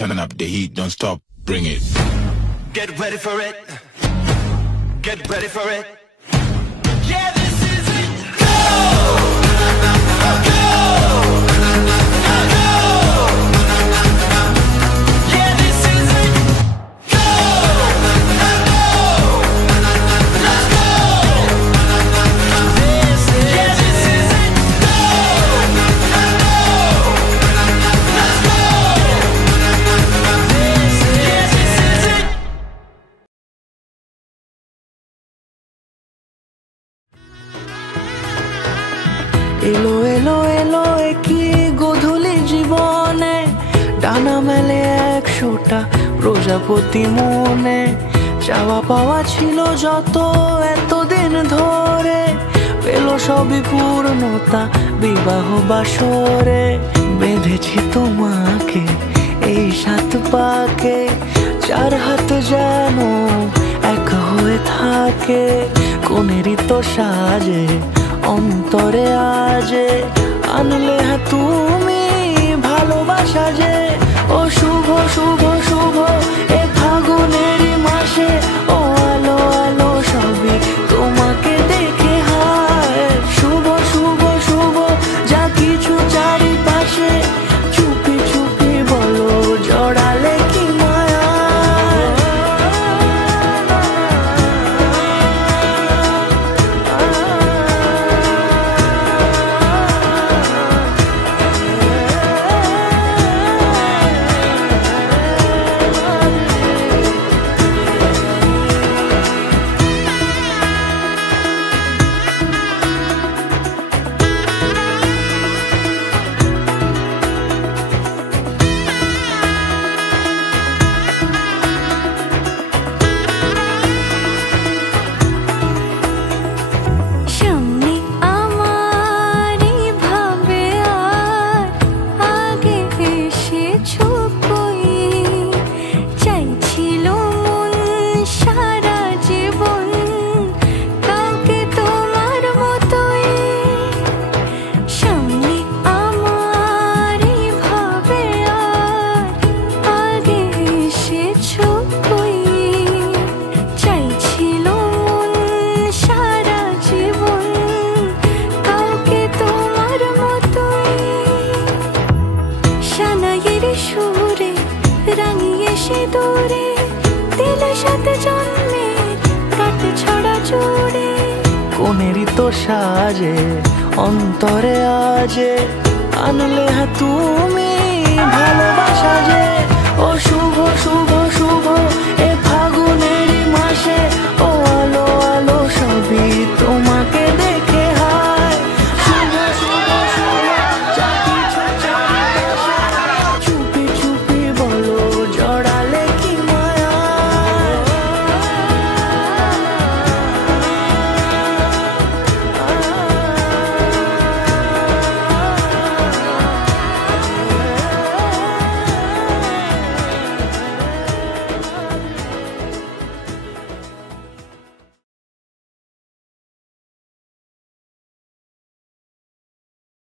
turning up the heat, don't stop, bring it. Get ready for it. Get ready for it. Yeah, this is it. Go! Go! Go! Yeah, this is it. Go! Let's go! This is yeah, this is it. Go! Let's go! This is yeah, this is it. এলো এলো এলো একই গোধূলি জীবনে ডানা মেলে 100টা প্রজাপতি মনে চাওয়া পাওয়া ছিল যত এতদিন ধরে পেল সবই পূর্ণতা বিবাহ বাসরে বেঁধেছি তোমাকে এই 7 পাকে 4 হাত যেন এক হয়ে থাকে কোনেরই তো সাজে অন্তরে আজে আনলে তুমি ভালোবাসা যে ও শুভ শুভ শুভ এ ফাগুনেরই মাসে ও আলো আলো সবই তোমাকে দেখে হায় শুভ শুভ শুভ যা কিছু চারিপাশে চুপি চুপি বলো জড়ালে কি মায়া কোনেরই তো সাজে অন্তরে আজে আনলে তুমি ভালোবাসা যে ও